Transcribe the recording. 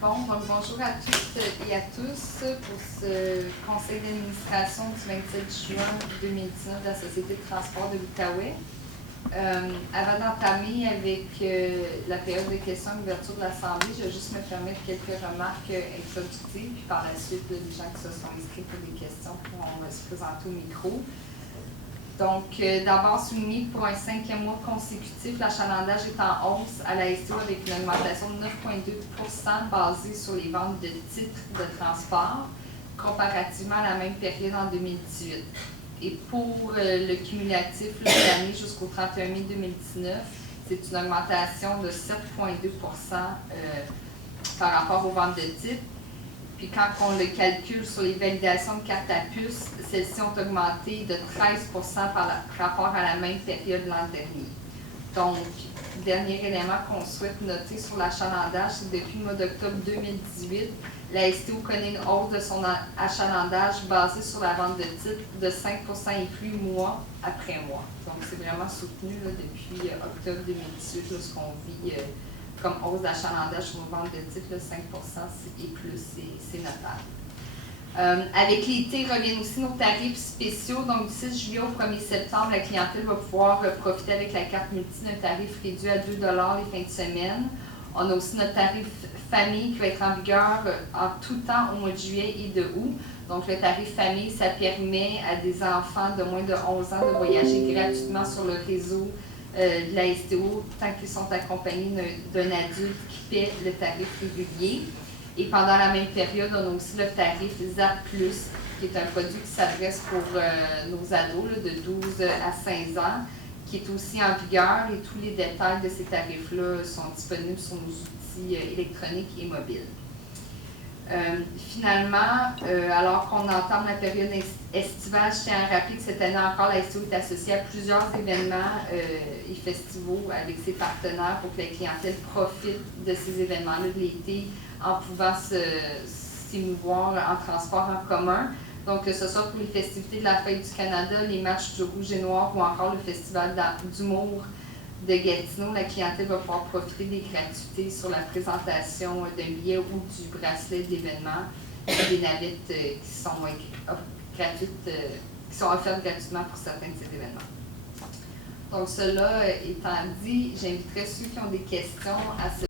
Bon, donc bonjour à toutes et à tous pour ce conseil d'administration du 27 juin 2019 de la Société de transport de l'Outaouais. Avant d'entamer avec la période de questions et l'ouverture de l'Assemblée, je vais juste me permettre quelques remarques introductives, puis par la suite, les gens qui se sont inscrits pour des questions pourront se présenter au micro. Donc, d'abord souligner que pour un 5e mois consécutif, l'achalandage est en hausse à la STO avec une augmentation de 9,2 basée sur les ventes de titres de transport comparativement à la même période en 2018. Et pour le cumulatif de l'année jusqu'au 31 mai 2019, c'est une augmentation de 7,2 par rapport aux ventes de titres. Puis quand on le calcule sur les validations de cartes à puce, celles-ci ont augmenté de 13 par rapport à la même période l'an dernier. Donc, dernier élément qu'on souhaite noter sur l'achalandage, c'est que depuis le mois d'octobre 2018, la STO connaît une hausse de son achalandage basée sur la vente de titres de 5 et plus mois après mois. Donc, c'est vraiment soutenu là, depuis octobre 2018, là, ce qu'on vit comme hausse d'achalandage sur nos ventes de titres, là, 5 et plus, c'est notable. Avec l'été reviennent aussi nos tarifs spéciaux. Donc, du 6 juillet au 1er septembre, la clientèle va pouvoir profiter avec la carte multi d'un tarif réduit à 2 $ les fins de semaine. On a aussi notre tarif famille qui va être en vigueur en tout temps au mois de juillet et de août. Donc, le tarif famille, ça permet à des enfants de moins de 11 ans de voyager gratuitement sur le réseau de la STO tant qu'ils sont accompagnés d'un adulte qui paie le tarif régulier. Et pendant la même période, on a aussi le tarif ZAP+, qui est un produit qui s'adresse pour nos ados là, de 12 à 16 ans, qui est aussi en vigueur et tous les détails de ces tarifs-là sont disponibles sur nos outils électroniques et mobiles. Finalement, alors qu'on entame la période estivale, je tiens à rappeler que cette année encore, la STO est associée à plusieurs événements et festivals avec ses partenaires pour que la clientèle profite de ces événements-là de l'été en pouvant s'émouvoir en transport en commun. Donc, que ce soit pour les festivités de la Fête du Canada, les matchs du Rouge et Noir ou encore le festival d'humour de Gatineau, la clientèle va pouvoir profiter des gratuités sur la présentation d'un billet ou du bracelet d'événement et des navettes qui sont gratuites, qui sont offertes gratuitement pour certains de ces événements. Donc, cela étant dit, j'inviterai ceux qui ont des questions à se